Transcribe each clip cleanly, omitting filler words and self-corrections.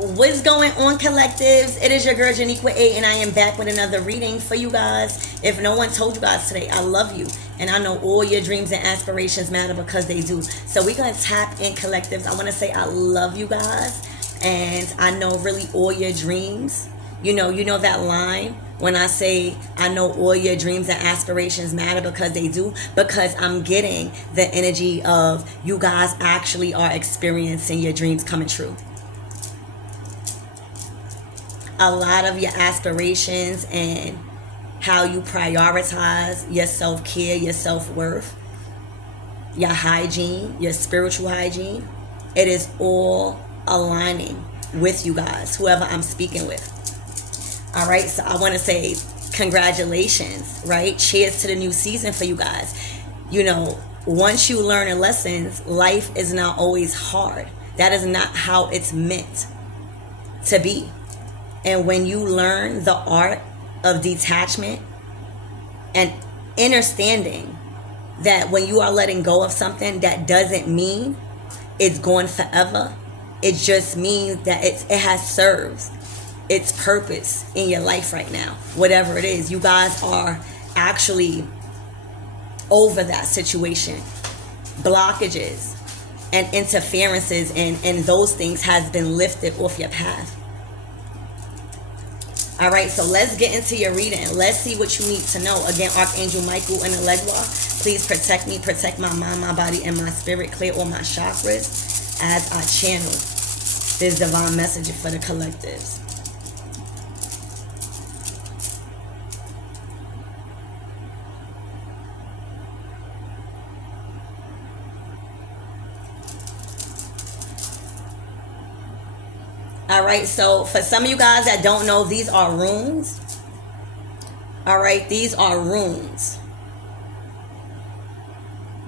What's going on, collectives? It is your girl Janiqua A, and I am back with another reading for you guys. If no one told you guys today, I love you, and I know all your dreams and aspirations matter because they do. So we're gonna tap in, collectives. I want to say I love you guys, and I know really all your dreams. You know that line when I say I know all your dreams and aspirations matter because they do, because I'm getting the energy of you guys actually are experiencing your dreams coming true. A lot of your aspirations and how you prioritize your self-care, your self-worth, your hygiene, your spiritual hygiene, it is all aligning with you guys, whoever I'm speaking with. All right, so I want to say congratulations, right? Cheers to the new season for you guys. Once you learn the lessons, life is not always hard. That is not how it's meant to be. And when you learn the art of detachment and understanding that when you are letting go of something, that doesn't mean it's gone forever. It just means that it has served its purpose in your life right now. Whatever it is, you guys are actually over that situation. Blockages and interferences and those things has been lifted off your path. All right, so let's get into your reading. Let's see what you need to know. Again, Archangel Michael and Elegua, please protect me, protect my mind, my body, and my spirit. Clear all my chakras as I channel this divine message for the collectives. All right, so for some of you guys that don't know, these are runes. All right, these are runes.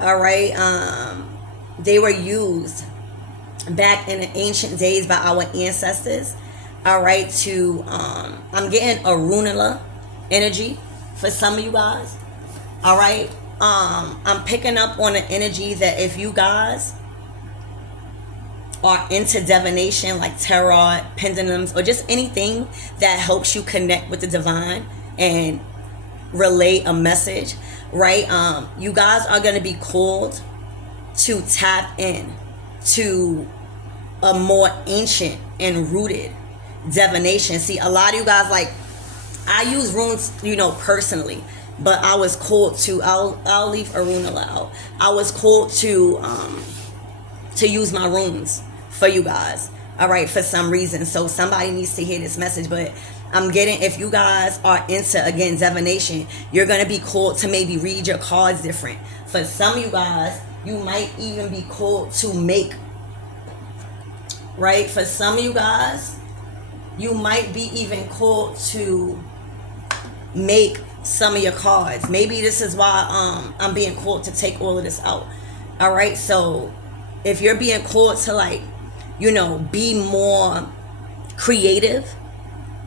All right, they were used back in the ancient days by our ancestors. All right, to I'm getting a runula energy for some of you guys. All right, I'm picking up on the energy that if you guys are into divination, like tarot, pendulums, or just anything that helps you connect with the divine and relay a message, right? You guys are going to be called to tap in to a more ancient and rooted divination. See, a lot of you guys, like, I use runes, personally, but I was called to, I'll leave Aruna out. I was called to use my runes for you guys, all right, for some reason. So somebody needs to hear this message. But I'm getting, if you guys are into, again, divination, you're going to be called to maybe read your cards different. For some of you guys, you might even be called to make, right? For some of you guys, you might be even called to make some of your cards. Maybe this is why I'm being called to take all of this out. All right, so if you're being called to, like, be more creative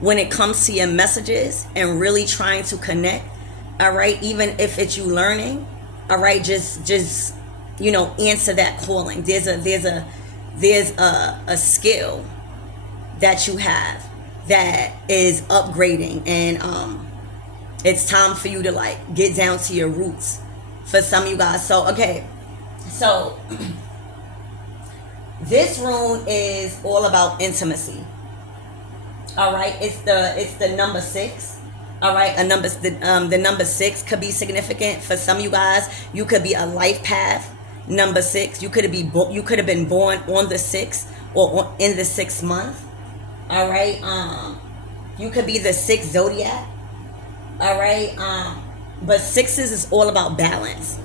when it comes to your messages and really trying to connect, all right, even if it's you learning, all right, just answer that calling. There's a skill that you have that is upgrading, and it's time for you to, like, get down to your roots for some of you guys. So okay, so this rune is all about intimacy. All right, it's the number 6. All right, the number 6 could be significant for some of you guys. You could be a life path number 6. You could have been born on the 6th or in the 6th month. All right, you could be the 6th zodiac. All right, but 6s is all about balance.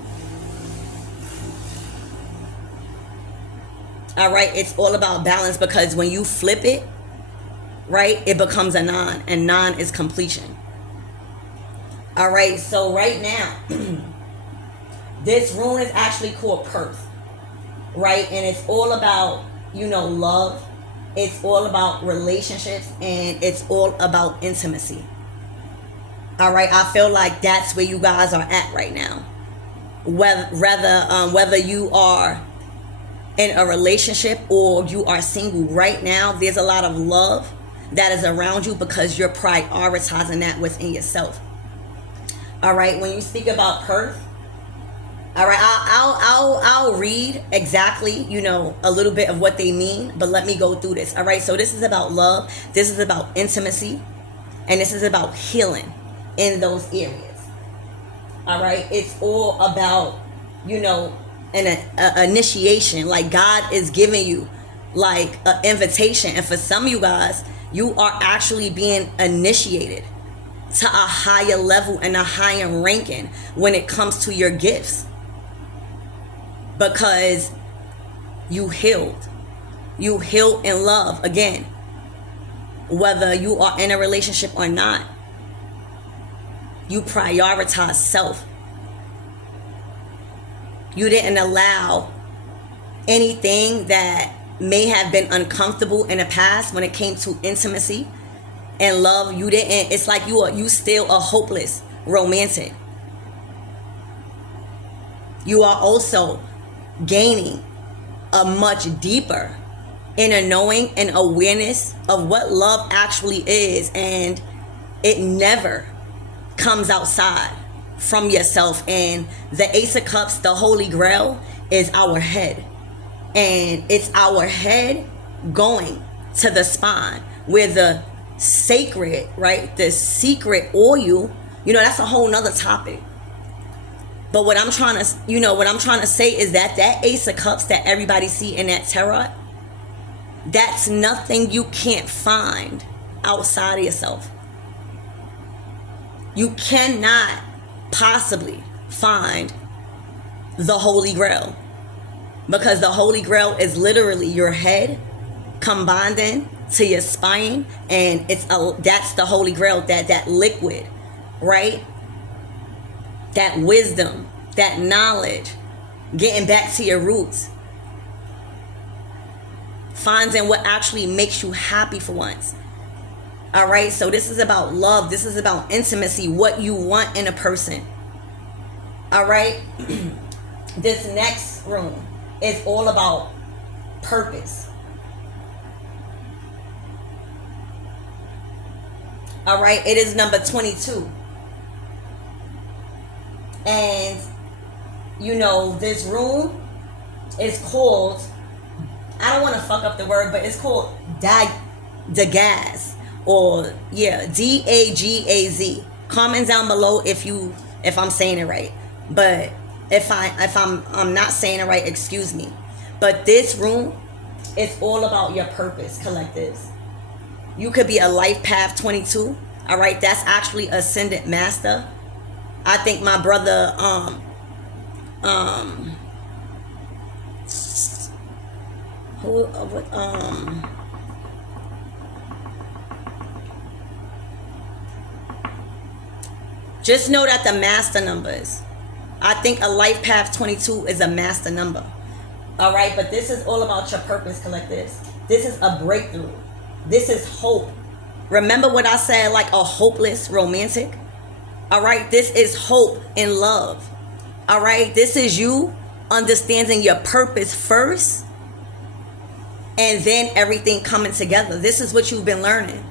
All right, it's all about balance, because when you flip it, right, it becomes a 9, and 9 is completion. All right, so right now, this rune is actually called Perth, right? And it's all about, love. It's all about relationships, and it's all about intimacy. All right, I feel like that's where you guys are at right now. Whether you are in a relationship or you are single right now, there's a lot of love that is around you because you're prioritizing that within yourself. All right, when you speak about Perth, all right, I'll read exactly, you know, a little bit of what they mean, but let me go through this. All right, so this is about love, this is about intimacy, and this is about healing in those areas. All right, it's all about, you know, an initiation. Like God is giving you like an invitation, and for some of you guys, you are actually being initiated to a higher level and a higher ranking when it comes to your gifts, because you healed in love. Again, whether you are in a relationship or not, you prioritize self. You didn't allow anything that may have been uncomfortable in the past when it came to intimacy and love. You didn't. It's like you still a hopeless romantic. You are also gaining a much deeper inner knowing and awareness of what love actually is, and it never comes outside from yourself. And the Ace of Cups, the Holy Grail, is our head, and it's our head going to the spine where the sacred, right, the secret oil, you know, that's a whole nother topic. But what I'm trying to say is that Ace of Cups that everybody see in that tarot, that's nothing you can't find outside of yourself. You cannot possibly find the Holy Grail, because the Holy Grail is literally your head combining to your spine, and that's the Holy Grail, that liquid, right? That wisdom, that knowledge, getting back to your roots, finding what actually makes you happy for once. All right, so this is about love. This is about intimacy, what you want in a person. All right, this next room is all about purpose. All right, it is number 22. And, you know, this room is called, I don't want to fuck up the word, but it's called Dagaz, or Dagaz. Comment down below if I'm saying it right. But if I'm not saying it right, excuse me. But this room is all about your purpose, collectives. You could be a life path 22. All right, that's actually ascendant master. I think my brother just know that the master numbers, I think a life path 22 is a master number. All right, but this is all about your purpose, collectives. This is a breakthrough. This is hope. Remember what I said, like a hopeless romantic? All right, this is hope in love. All right, this is you understanding your purpose first, and then everything coming together. This is what you've been learning.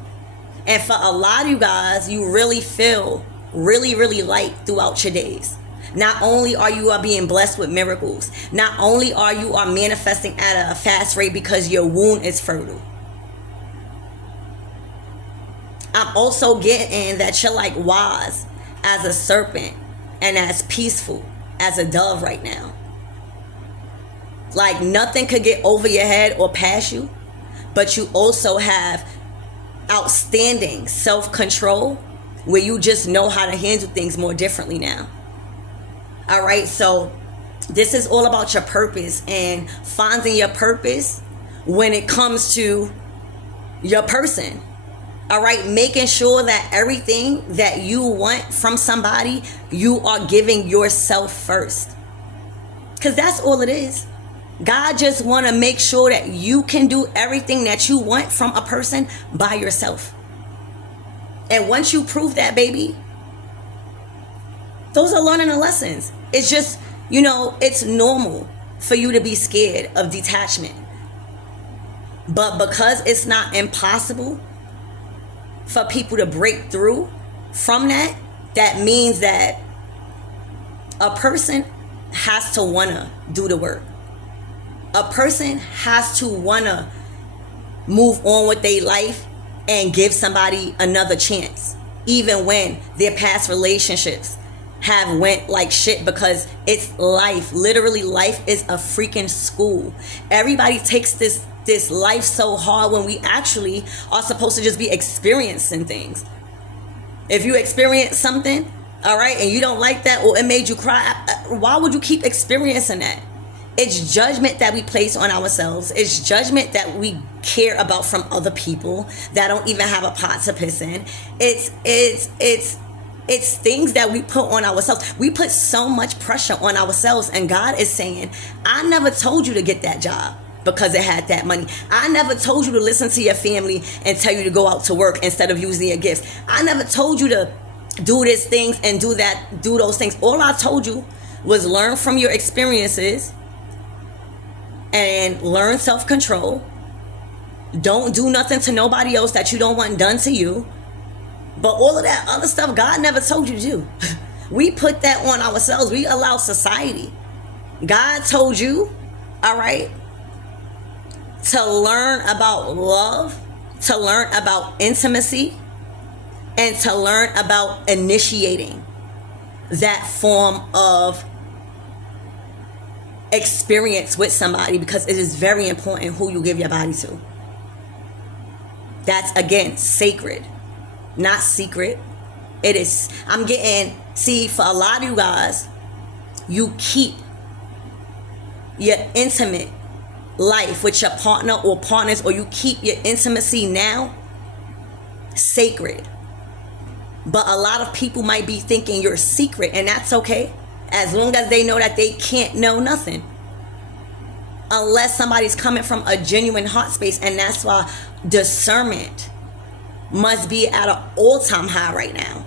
And for a lot of you guys, you really feel really light throughout your days. Not only are you being blessed with miracles, not only are you manifesting at a fast rate because your womb is fertile. I'm also getting that you're like wise as a serpent and as peaceful as a dove right now. Like nothing could get over your head or past you, but you also have outstanding self-control where you just know how to handle things more differently now. All right, so this is all about your purpose and finding your purpose when it comes to your person. All right, making sure that everything that you want from somebody, you are giving yourself first. Because that's all it is. God just want to make sure that you can do everything that you want from a person by yourself. And once you prove that, baby, those are learning the lessons. It's just, you know, it's normal for you to be scared of detachment. But because it's not impossible for people to break through from that, that means that a person has to wanna do the work. A person has to wanna move on with their life and give somebody another chance, even when their past relationships have went like shit, because it's life. Literally, life is a freaking school. Everybody takes this life so hard when we actually are supposed to just be experiencing things. If you experience something, all right, and you don't like that, or it made you cry, why would you keep experiencing that? It's judgment that we place on ourselves. It's judgment that we care about from other people that don't even have a pot to piss in. It's things that we put on ourselves. We put so much pressure on ourselves, and God is saying, I never told you to get that job because it had that money. I never told you to listen to your family and tell you to go out to work instead of using your gifts. I never told you to do these things and do those things. All I told you was learn from your experiences and learn self-control. Don't do nothing to nobody else that you don't want done to you. But all of that other stuff, God never told you to do. We put that on ourselves. We allow society. God told you, all right, to learn about love, to learn about intimacy, and to learn about initiating that form of experience with somebody, because it is very important who you give your body to. That's, again, sacred, not secret. It is. See, for a lot of you guys, you keep your intimate life with your partner or partners, or you keep your intimacy now sacred. But a lot of people might be thinking you're secret, and that's okay, as long as they know that they can't know nothing unless somebody's coming from a genuine heart space. And that's why discernment must be at an all-time high right now.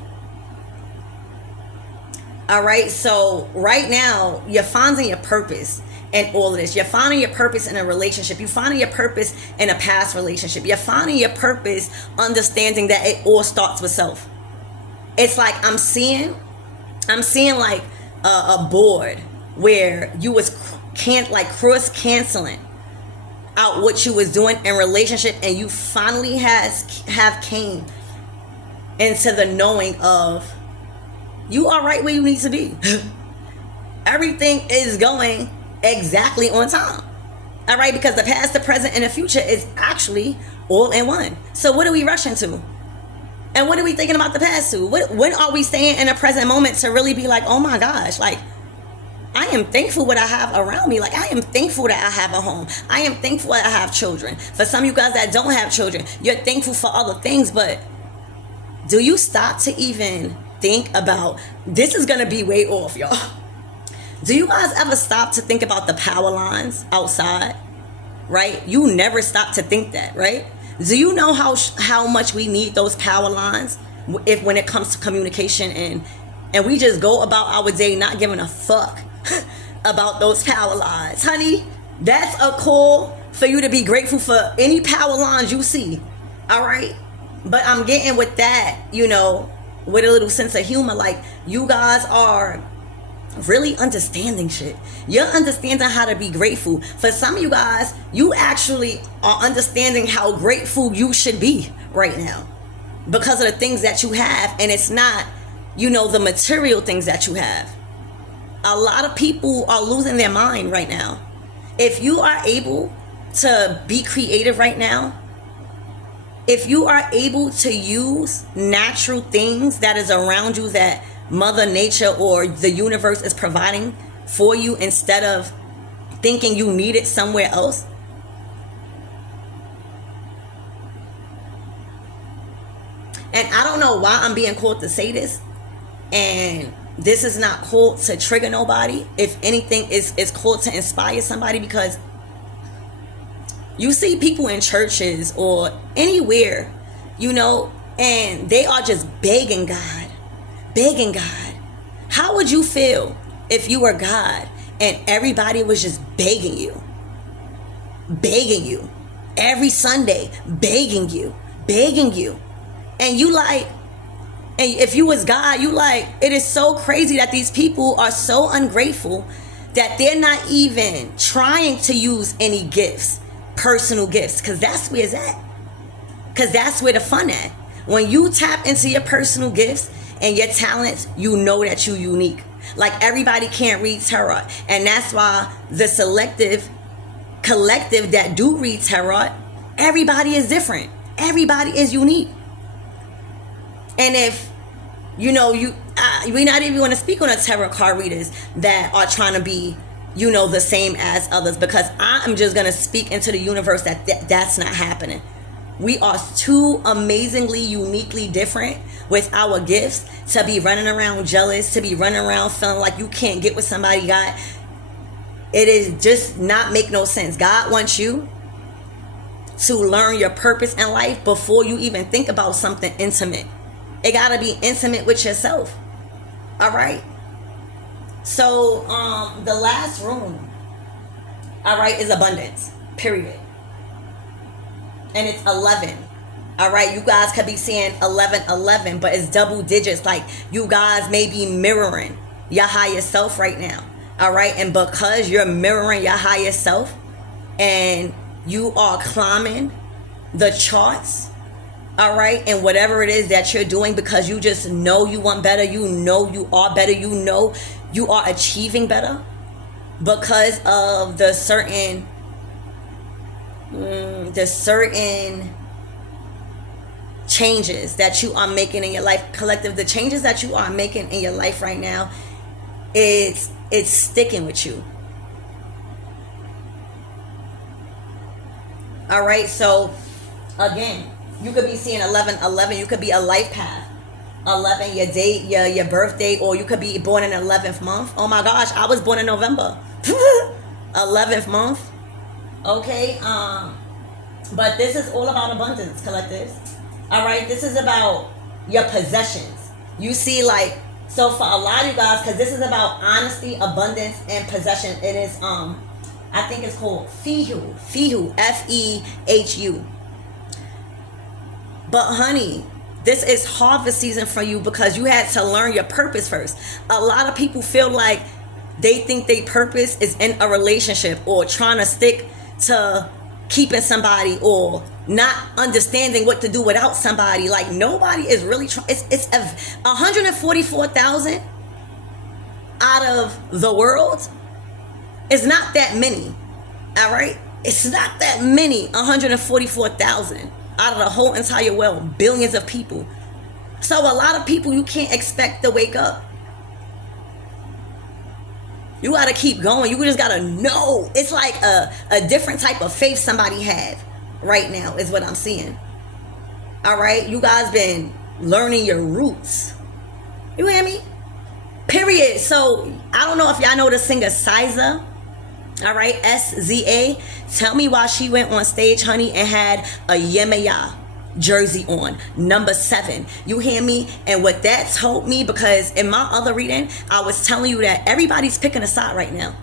All right, so right now you're finding your purpose in all of this. You're finding your purpose in a relationship. You're finding your purpose in a past relationship. You're finding your purpose understanding that it all starts with self. It's like I'm seeing like a board where you was cross canceling out what you was doing in relationship, and you finally have came into the knowing of you are right where you need to be. Everything is going exactly on time. All right, because the past, the present, and the future is actually all in one. So what are we rushing to? And what are we thinking about the past to? When are we staying in a present moment to really be like, oh my gosh, like, I am thankful what I have around me. Like, I am thankful that I have a home. I am thankful that I have children. For some of you guys that don't have children, you're thankful for other things, but do you stop to even think about, this is going to be way off, y'all. Do you guys ever stop to think about the power lines outside? Right? You never stop to think that, right? Do you know how much we need those power lines when it comes to communication, and we just go about our day not giving a fuck about those power lines? Honey, that's a call for you to be grateful for any power lines you see. All right? But I'm getting with that, with a little sense of humor. Like, you guys are really understanding shit. You're understanding how to be grateful. For some of you guys, you actually are understanding how grateful you should be right now because of the things that you have, and it's not, the material things that you have. A lot of people are losing their mind right now. If you are able to be creative right now, if you are able to use natural things that is around you that Mother Nature or the universe is providing for you, instead of thinking you need it somewhere else. And I don't know why I'm being called to say this, and this is not called to trigger nobody. If anything, is called to inspire somebody, because you see people in churches or anywhere, and they are just begging God. How would you feel if you were God and everybody was just begging you every Sunday, begging you, and you like, and if you was God, you like, it is so crazy that these people are so ungrateful that they're not even trying to use any gifts, personal gifts, because that's where it's at. Because that's where the fun at. When you tap into your personal gifts and your talents, you know that you're unique. Like, everybody can't read tarot. And that's why the selective collective that do read tarot, everybody is different. Everybody is unique. And if, you know, we're not even going to speak on the tarot card readers that are trying to be, you know, the same as others, because I'm just going to speak into the universe that that's not happening. We are too amazingly, uniquely different with our gifts to be running around jealous, to be running around feeling like you can't get what somebody got. It is just not make no sense. God wants you to learn your purpose in life before you even think about something intimate. It got to be intimate with yourself. All right? So, the last room, all right, is abundance, period. And it's 11. All right, you guys could be saying 11, but it's double digits. Like, you guys may be mirroring your higher self right now. All right, and because you're mirroring your higher self and you are climbing the charts, all right, and whatever it is that you're doing, because you just know you want better, you know you are better, you know you are achieving better because of the certain changes that you are making in your life. Collective, the changes that you are making in your life right now, it's sticking with you. All right, so again, you could be seeing 11. You could be a life path. 11, your date, your birthday, or you could be born in 11th month. Oh my gosh, I was born in November. 11th month. Okay, but this is all about abundance, collectives. All right, this is about your possessions. You see, like, so for a lot of you guys, because this is about honesty, abundance, and possession. It is, I think it's called Fehu, Fehu. But honey, this is harvest season for you because you had to learn your purpose first. A lot of people feel like they think their purpose is in a relationship or trying to stick to keeping somebody or not understanding what to do without somebody. Like, nobody is really trying. It's 144,000 out of the world. It's not that many. All right, it's not that many. 144,000 out of the whole entire world, billions of people. So a lot of people you can't expect to wake up. You got to keep going. You just got to know. It's like a different type of faith somebody have right now is what I'm seeing. All right? You guys been learning your roots. You hear me? Period. So, I don't know if y'all know the singer SZA. All right? SZA. Tell me why she went on stage, honey, and had a Yemaya jersey on, number 7. You hear me? And what that told me, because in my other reading I was telling you that everybody's picking a side right now.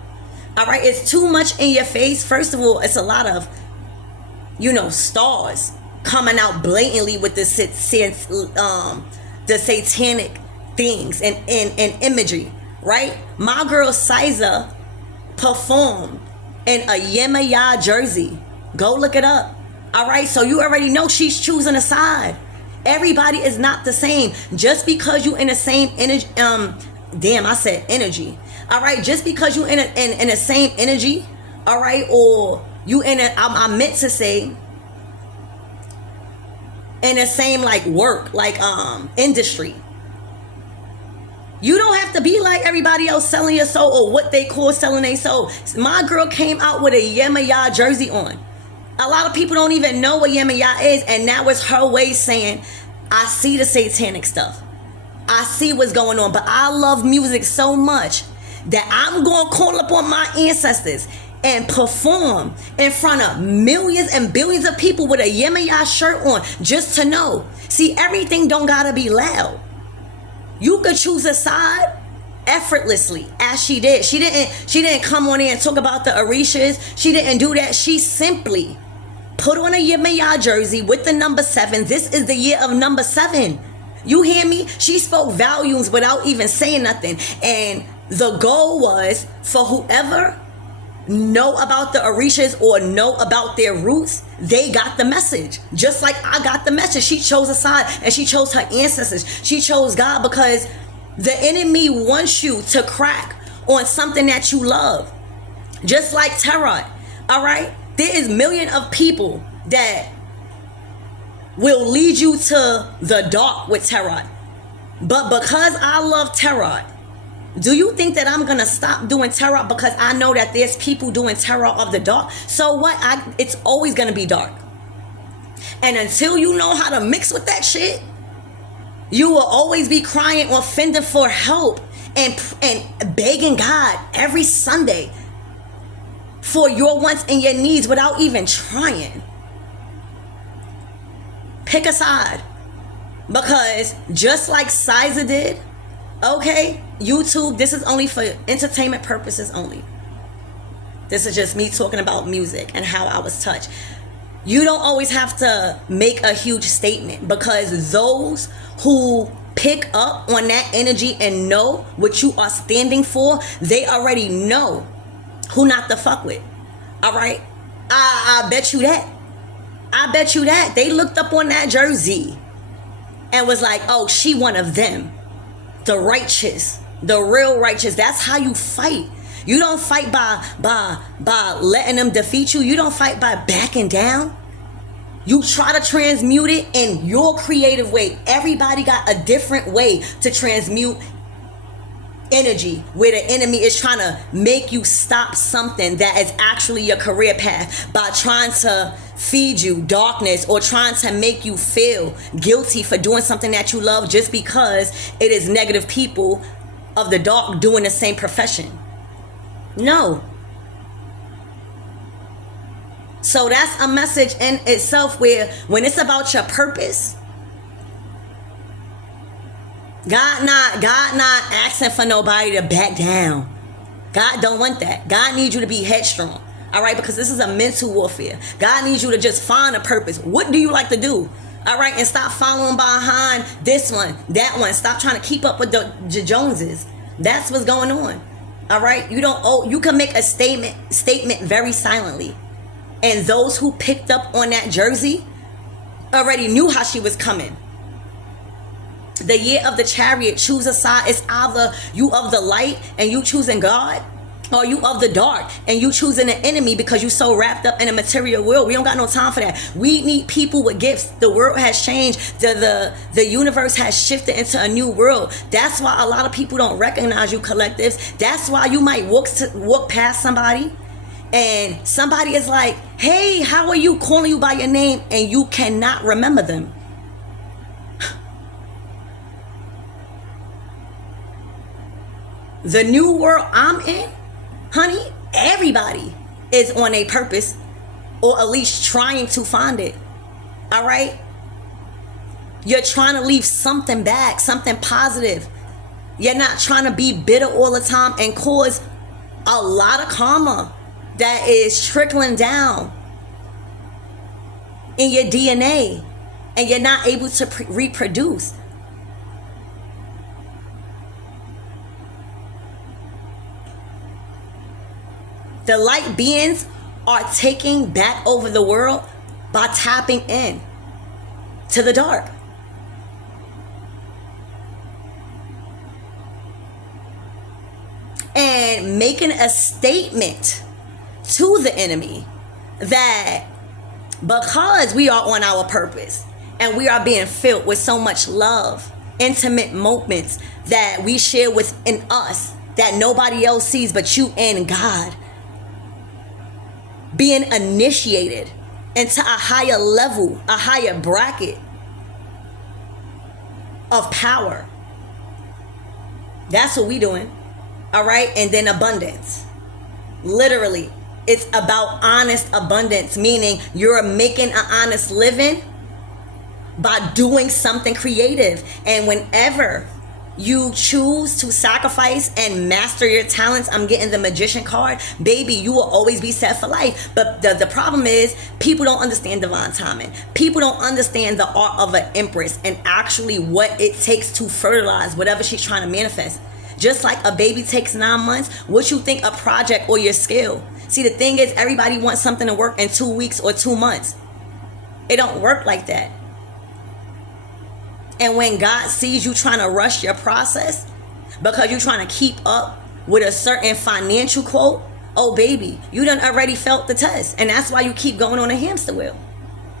All right, it's too much in your face. First of all, it's a lot of, you know, stars coming out blatantly with the satanic things and imagery, right? My girl SZA performed in a Yemaya jersey. Go look it up. All right, so you already know she's choosing a side. Everybody is not the same. Just because you in the same energy, energy. All right, just because you in the same energy, all right, or you in a, I meant to say, in the same like work, like industry. You don't have to be like everybody else selling your soul or what they call selling their soul. My girl came out with a Yemaya jersey on. A lot of people don't even know what Yemaya is, and now it's her way saying, I see the satanic stuff. I see what's going on, but I love music so much that I'm going to call upon my ancestors and perform in front of millions and billions of people with a Yemaya shirt on just to know. See, everything don't got to be loud. You could choose a side effortlessly as she did. She didn't come on in and talk about the Orishas. She didn't do that. She simply put on a Yemaya jersey with the number 7. This is the year of number 7. You hear me? She spoke volumes without even saying nothing. And the goal was for whoever know about the Orishas or know about their roots, they got the message. Just like I got the message. She chose a side and she chose her ancestors. She chose God because the enemy wants you to crack on something that you love. Just like tarot. All right? There is millions of people that will lead you to the dark with tarot. But because I love tarot, do you think that I'm gonna stop doing tarot because I know that there's people doing tarot of the dark? So what? It's always gonna be dark. And until you know how to mix with that shit, you will always be crying or fending for help and begging God every Sunday for your wants and your needs without even trying. Pick a side. Because just like Siza did, okay, YouTube, this is only for entertainment purposes only. This is just me talking about music and how I was touched. You don't always have to make a huge statement, because those who pick up on that energy and know what you are standing for, they already know who not to fuck with. All right? I bet you that. I bet you that. They looked up on that jersey and was like, oh, she one of them. The righteous. The real righteous. That's how you fight. You don't fight by letting them defeat you. You don't fight by backing down. You try to transmute it in your creative way. Everybody got a different way to transmute energy, where the enemy is trying to make you stop something that is actually your career path by trying to feed you darkness or trying to make you feel guilty for doing something that you love just because it is negative people of the dark doing the same profession. No. So that's a message in itself, where when it's about your purpose, God not asking for nobody to back down. God don't want that. God needs you to be headstrong. All right, because this is a mental warfare. God needs you to just find a purpose. What do you like to do? All right, and stop following behind this one, that one. Stop trying to keep up with the Joneses. That's what's going on. All right, you can make a statement very silently. And those who picked up on that jersey already knew how she was coming. The year of the Chariot, choose a side. It's either you of the light and you choosing God, or you of the dark and you choosing the enemy because you so wrapped up in a material world. We don't got no time for that. We need people with gifts. The world has changed. The universe has shifted into a new world. That's why a lot of people don't recognize you, collectives. That's why you might walk past somebody and somebody is like, hey, how are you, calling you by your name, and you cannot remember them. The new world I'm in, honey, everybody is on a purpose, or at least trying to find it. All right? You're trying to leave something back, something positive. You're not trying to be bitter all the time and cause a lot of karma that is trickling down in your DNA, and you're not able to reproduce. The light beings are taking back over the world by tapping in to the dark. And making a statement to the enemy that because we are on our purpose and we are being filled with so much love, intimate moments that we share within us that nobody else sees but you and God, being initiated into a higher level, a higher bracket of power. That's what we doing. All right? And then abundance. Literally, it's about honest abundance, meaning you're making an honest living by doing something creative. And whenever you choose to sacrifice and master your talents, I'm getting the magician card, baby, you will always be set for life. But the problem is, people don't understand divine timing. People don't understand the art of an empress and actually what it takes to fertilize whatever she's trying to manifest. Just like a baby takes 9 months, what you think a project or your skill? See, the thing is, everybody wants something to work in 2 weeks or 2 months. It don't work like that. And when God sees you trying to rush your process because you're trying to keep up with a certain financial quote, oh baby, you done already felt the test. And that's why you keep going on a hamster wheel.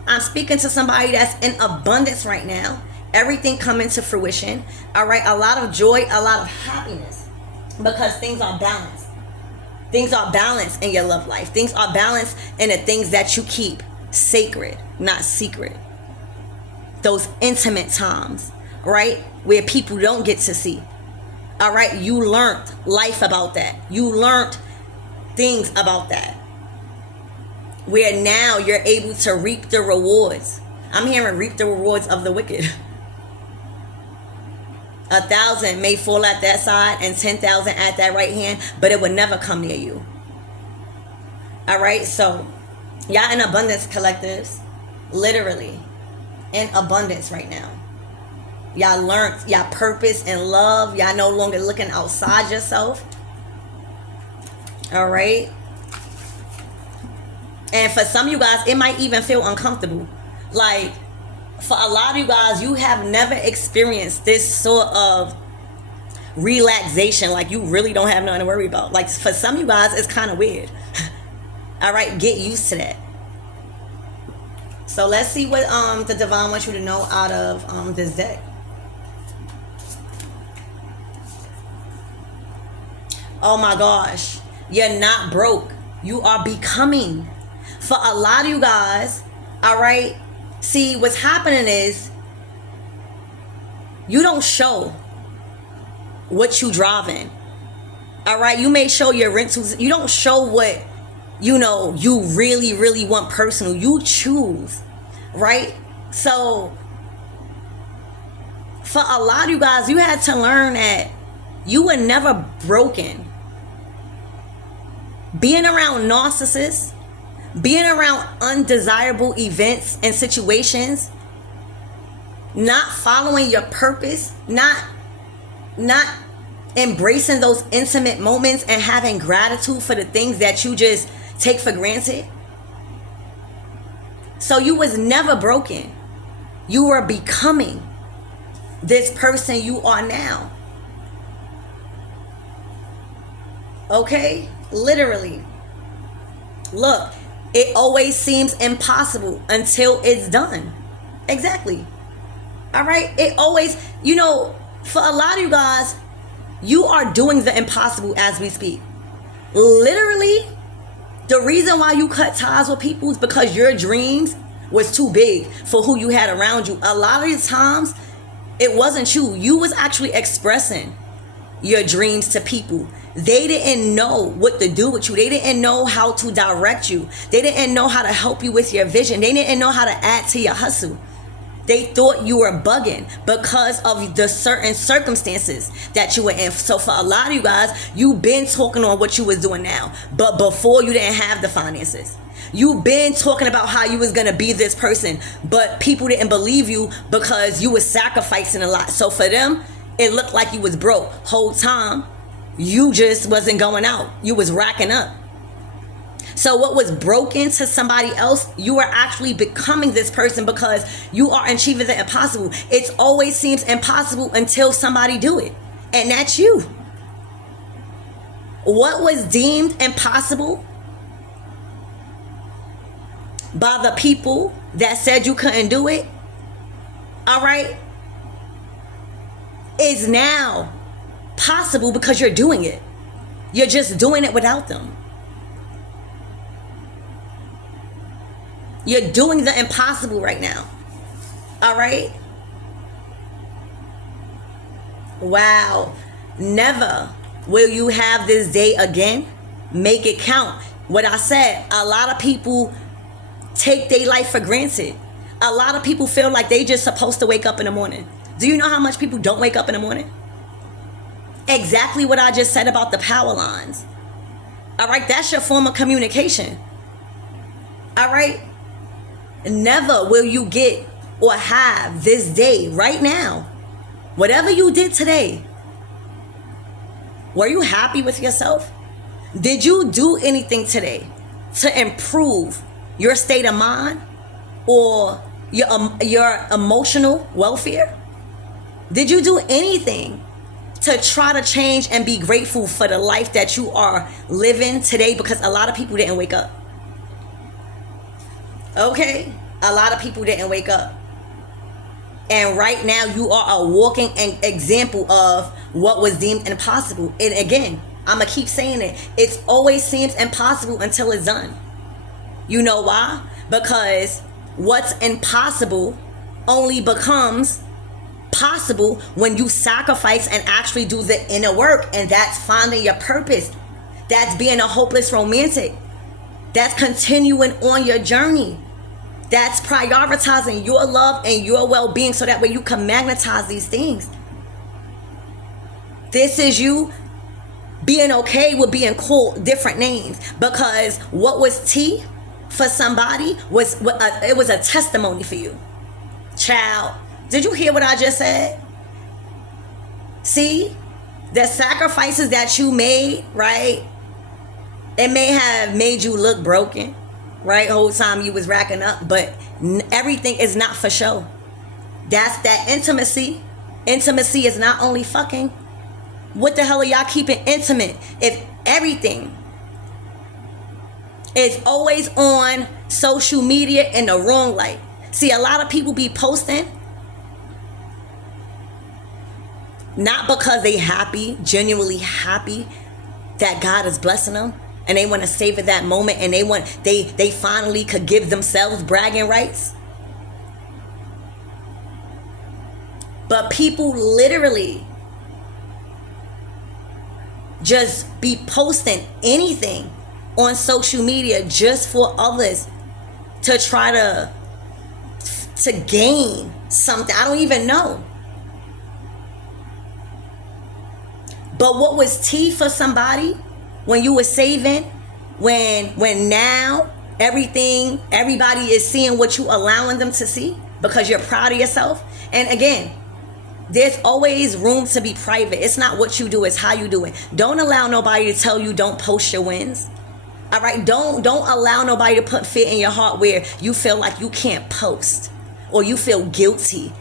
I'm speaking to somebody that's in abundance right now. Everything coming to fruition. All right, a lot of joy, a lot of happiness, because things are balanced. Things are balanced in your love life. Things are balanced in the things that you keep sacred, not secret. Those intimate times, right, where people don't get to see. All right, you learned life about that. You learned things about that, where now you're able to reap the rewards. I'm hearing reap the rewards of the wicked. 1,000 may fall at that side and 10,000 at that right hand, but it would never come near you. All right, so y'all in abundance, collectives, literally in abundance right now. Y'all learned y'all purpose and love. Y'all no longer looking outside yourself. All right. And for some of you guys, it might even feel uncomfortable. Like, for a lot of you guys, you have never experienced this sort of relaxation. Like, you really don't have nothing to worry about. Like, for some of you guys, it's kind of weird. All right, get used to that. So let's see what the divine wants you to know out of this deck. Oh my gosh, you're not broke. You are becoming. For a lot of you guys, all right, see, what's happening is you don't show what you driving. All right, you may show your rentals. You don't show what, you know, you really, really want personal. You choose, right? So for a lot of you guys, you had to learn that you were never broken. Being around narcissists, being around undesirable events and situations, not following your purpose, not embracing those intimate moments and having gratitude for the things that you just take for granted. So you was never broken. You were becoming this person you are now. Okay? Literally. Look, it always seems impossible until it's done. Exactly. All right? It always, you know, for a lot of you guys, you are doing the impossible as we speak. Literally, the reason why you cut ties with people is because your dreams was too big for who you had around you. A lot of the times, it wasn't you. You was actually expressing your dreams to people. They didn't know what to do with you. They didn't know how to direct you. They didn't know how to help you with your vision. They didn't know how to add to your hustle. They thought you were bugging because of the certain circumstances that you were in. So for a lot of you guys, you've been talking on what you was doing now. But before, you didn't have the finances. You've been talking about how you was going to be this person. But people didn't believe you because you was sacrificing a lot. So for them, it looked like you was broke. Whole time, you just wasn't going out. You was racking up. So what was broken to somebody else, you are actually becoming this person because you are achieving the impossible. It always seems impossible until somebody do it. And that's you. What was deemed impossible by the people that said you couldn't do it, all right, is now possible because you're doing it. You're just doing it without them. You're doing the impossible right now. All right? Wow. Never will you have this day again. Make it count. What I said, a lot of people take their life for granted. A lot of people feel like they just supposed to wake up in the morning. Do you know how much people don't wake up in the morning? Exactly what I just said about the power lines. All right, that's your form of communication. All right, never will you get or have this day right now, whatever you did today. Were you happy with yourself? Did you do anything today to improve your state of mind or your emotional welfare? Did you do anything to try to change and be grateful for the life that you are living today? Because a lot of people didn't wake up. Okay? A lot of people didn't wake up. And right now you are a walking example of what was deemed impossible. And again, I'm going to keep saying it. It always seems impossible until it's done. You know why? Because what's impossible only becomes possible when you sacrifice and actually do the inner work. And that's finding your purpose. That's being a hopeless romantic. That's continuing on your journey. That's prioritizing your love and your well-being so that way you can magnetize these things. This is you being okay with being called different names, because what was tea for somebody was it was a testimony for you. Child, did you hear what I just said? See, the sacrifices that you made, right? It may have made you look broken, right? Whole time you was racking up, but everything is not for show. That's that intimacy. Intimacy is not only fucking. What the hell are y'all keeping intimate if everything is always on social media in the wrong light? See, a lot of people be posting not because they happy, genuinely happy that God is blessing them, and they want to savor that moment, and they finally could give themselves bragging rights. But people literally just be posting anything on social media just for others to try to gain something. I don't even know. But what was tea for somebody when you were saving, when now everybody is seeing what you allowing them to see because you're proud of yourself? And again, there's always room to be private. It's not what you do, it's how you do it. Don't allow nobody to tell you don't post your wins. All right, don't allow nobody to put fear in your heart where you feel like you can't post or you feel guilty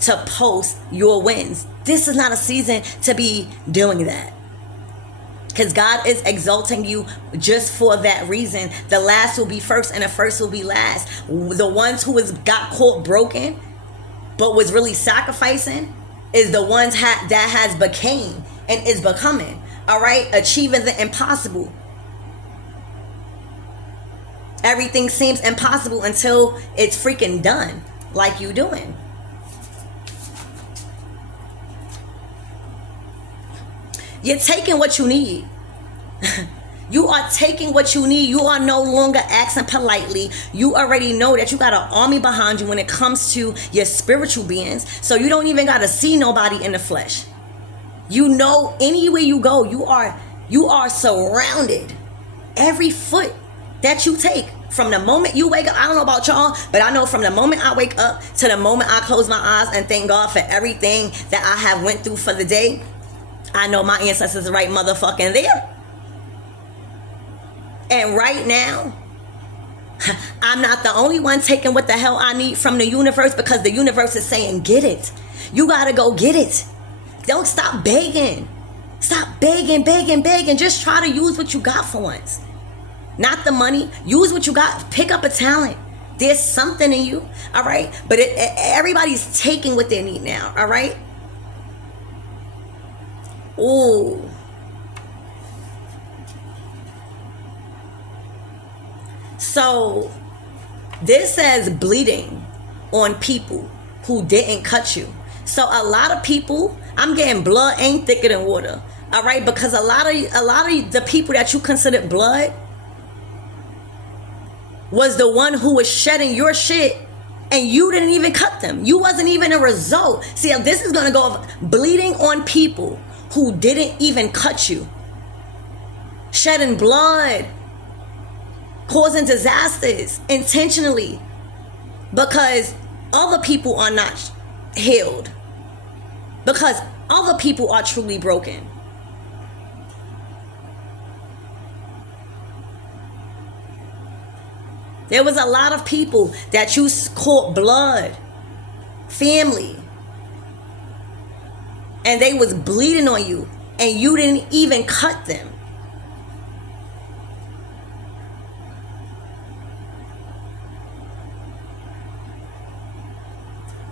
to post your wins. This is not a season to be doing that, because God is exalting you just for that reason. The last will be first and the first will be last. The ones who got caught broken but was really sacrificing is the ones that has became and is becoming, all right, achieving the impossible. Everything seems impossible until it's freaking done, like you doing. You're taking what you need. You are taking what you need. You are no longer asking politely. You already know that you got an army behind you when it comes to your spiritual beings. So you don't even got to see nobody in the flesh. You know, anywhere you go, you are surrounded. Every foot that you take, from the moment you wake up, I don't know about y'all, but I know from the moment I wake up to the moment I close my eyes and thank God for everything that I have went through for the day, I know my ancestors are right motherfucking there. And right now, I'm not the only one taking what the hell I need from the universe, because the universe is saying, get it. You gotta go get it. Don't stop begging. Stop begging. Just try to use what you got for once. Not the money. Use what you got. Pick up a talent. There's something in you, all right? But everybody's taking what they need now, all right? Ooh. So this says bleeding on people who didn't cut you. So a lot of people, I'm getting blood ain't thicker than water, all right? Because a lot of the people that you considered blood was the one who was shedding your shit, and you didn't even cut them. You wasn't even a result. See, this is gonna go bleeding on people who didn't even cut you, shedding blood, causing disasters intentionally because other people are not healed, because other people are truly broken. There was a lot of people that you caught blood, family, and they was bleeding on you and you didn't even cut them.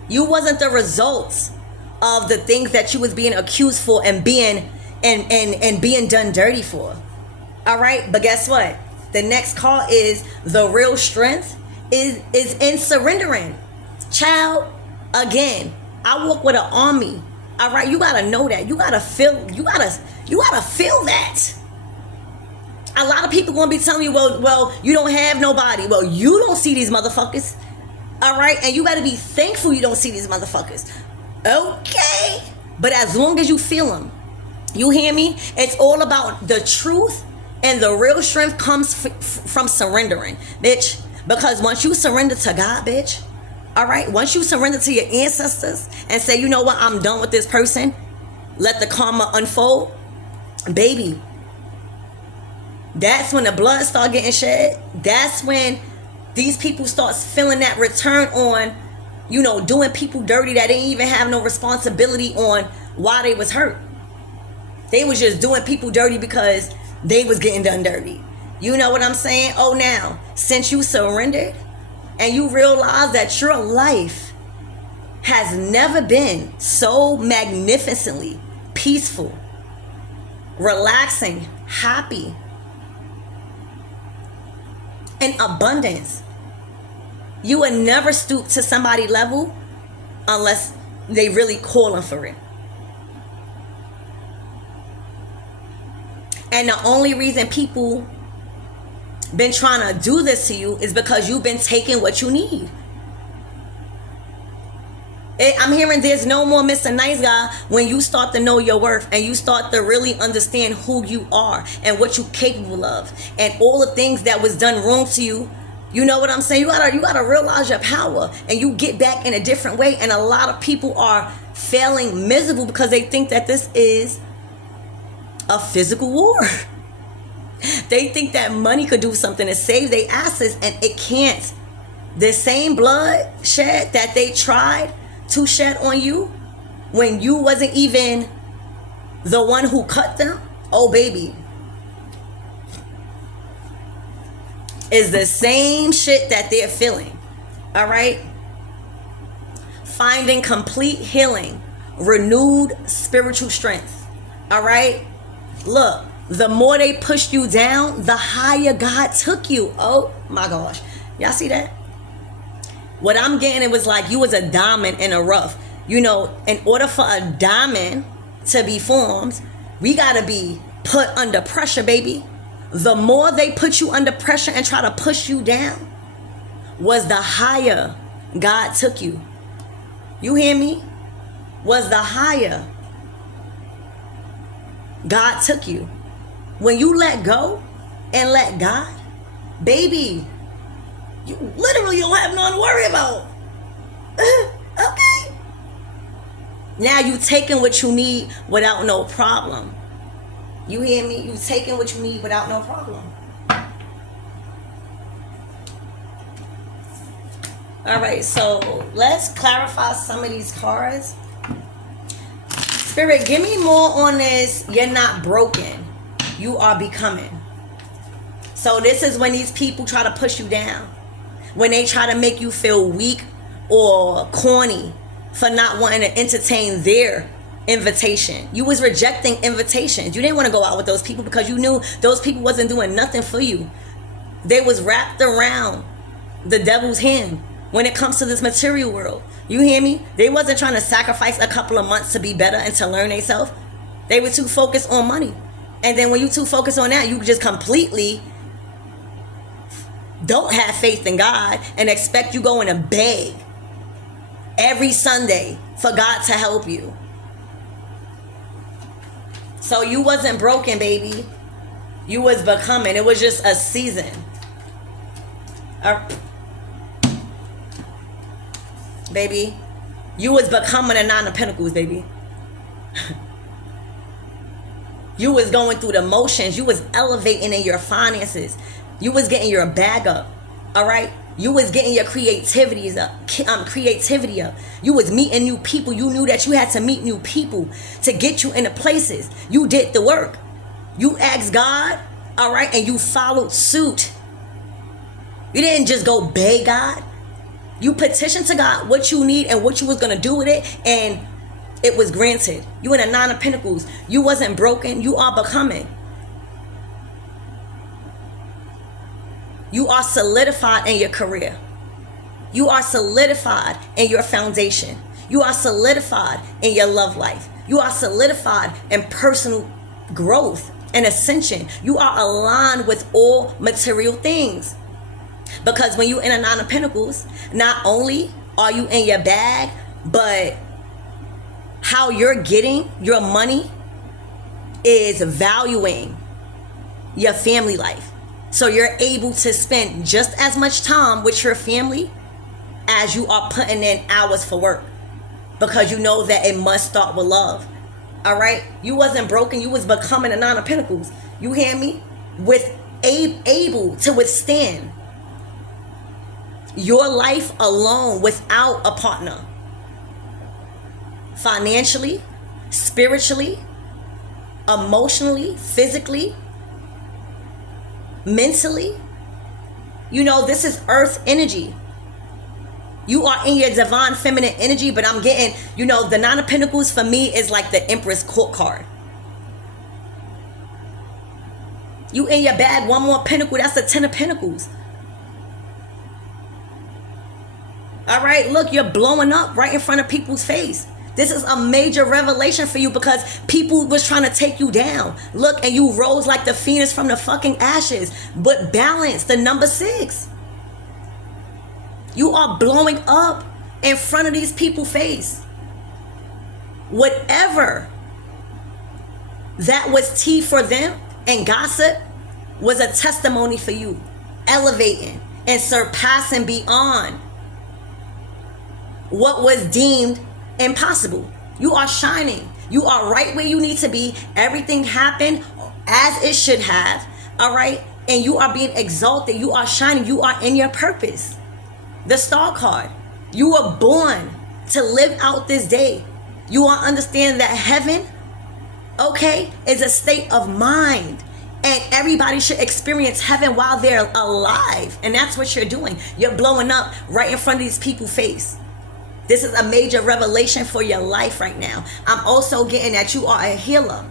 You wasn't the results of the things that you was being accused for and being being done dirty for. All right, but guess what? The next card is the real strength is in surrendering. Child, again, I walk with an army. All right, you gotta know that. You gotta feel that. A lot of people gonna be telling you, well, you don't have nobody. Well, you don't see these motherfuckers. All right, and you gotta be thankful you don't see these motherfuckers. Okay, but as long as you feel them, you hear me? It's all about the truth, and the real strength comes from surrendering, bitch. Because once you surrender to God, bitch, all right, once you surrender to your ancestors and say, you know what, I'm done with this person, let the karma unfold, baby, that's when the blood start getting shed. That's when these people start feeling that return on, you know, doing people dirty that didn't even have no responsibility on why they was hurt. They was just doing people dirty because they was getting done dirty. You know what I'm saying? Oh, now, since you surrendered and you realize that your life has never been so magnificently peaceful, relaxing, happy, and abundance, you would never stoop to somebody's level unless they really calling for it. And the only reason people been trying to do this to you is because you've been taking what you need. I'm hearing there's no more Mr. Nice Guy when you start to know your worth and you start to really understand who you are and what you're capable of and all the things that was done wrong to you. You know what I'm saying? You gotta realize your power and you get back in a different way. And a lot of people are failing miserable because they think that this is a physical war. They think that money could do something to save their asses, and it can't. The same blood shed that they tried to shed on you when you wasn't even the one who cut them, oh baby, is the same shit that they're feeling. All right, finding complete healing, renewed spiritual strength. All right, look, the more they pushed you down, the higher God took you. Oh my gosh, y'all see that? What I'm getting, it was like you was a diamond in a rough. You know, in order for a diamond to be formed, we gotta be put under pressure, baby. The more they put you under pressure and try to push you down, was the higher God took you. You hear me? Was the higher God took you. When you let go and let God, baby, you literally don't have nothing to worry about. Okay. Now you taking what you need without no problem. You hear me? You taking what you need without no problem. All right, so let's clarify some of these cards. Spirit, give me more on this. You're not broken. You are becoming. So this is when these people try to push you down. When they try to make you feel weak or corny for not wanting to entertain their invitation. You was rejecting invitations. You didn't want to go out with those people because you knew those people wasn't doing nothing for you. They was wrapped around the devil's hand when it comes to this material world. You hear me? They wasn't trying to sacrifice a couple of months to be better and to learn themselves. They were too focused on money. And then when you too focused on that, you just completely don't have faith in God and expect you going to beg every Sunday for God to help you. So you wasn't broken, baby. You was becoming. It was just a season. Baby, you was becoming a Nine of Pentacles, baby. You was going through the motions. You was elevating in your finances. You was getting your bag up. All right? You was getting your creativity up. You was meeting new people. You knew that you had to meet new people to get you into places. You did the work. You asked God, all right, and you followed suit. You didn't just go beg God. You petitioned to God what you need and what you was going to do with it, and it was granted. You in a Nine of Pentacles. You wasn't broken. You are becoming. You are solidified in your career. You are solidified in your foundation. You are solidified in your love life. You are solidified in personal growth and ascension. You are aligned with all material things. Because when you're in a Nine of Pentacles, not only are you in your bag, but how you're getting your money is valuing your family life. So you're able to spend just as much time with your family as you are putting in hours for work. Because you know that it must start with love. All right? You wasn't broken. You was becoming a Nine of Pentacles. You hear me? Able to withstand your life alone without a partner. Financially, spiritually, emotionally, physically, mentally. You know, this is earth energy. You are in your divine feminine energy, but I'm getting, you know, the Nine of Pentacles for me is like the Empress court card. You in your bag, one more pentacle, that's the Ten of Pentacles. All right, look, you're blowing up right in front of people's face. This is a major revelation for you because people was trying to take you down. Look, and you rose like the phoenix from the fucking ashes. But balance, the number 6. You are blowing up in front of these people's face. Whatever that was tea for them and gossip was a testimony for you. Elevating and surpassing beyond what was deemed impossible. You are shining. You are right where you need to be. Everything happened as it should have. All right. And you are being exalted. You are shining. You are in your purpose. The Star card. You were born to live out this day. You are understanding that heaven, okay, is a state of mind. And everybody should experience heaven while they're alive. And that's what you're doing. You're blowing up right in front of these people's face. This is a major revelation for your life right now. I'm also getting that you are a healer.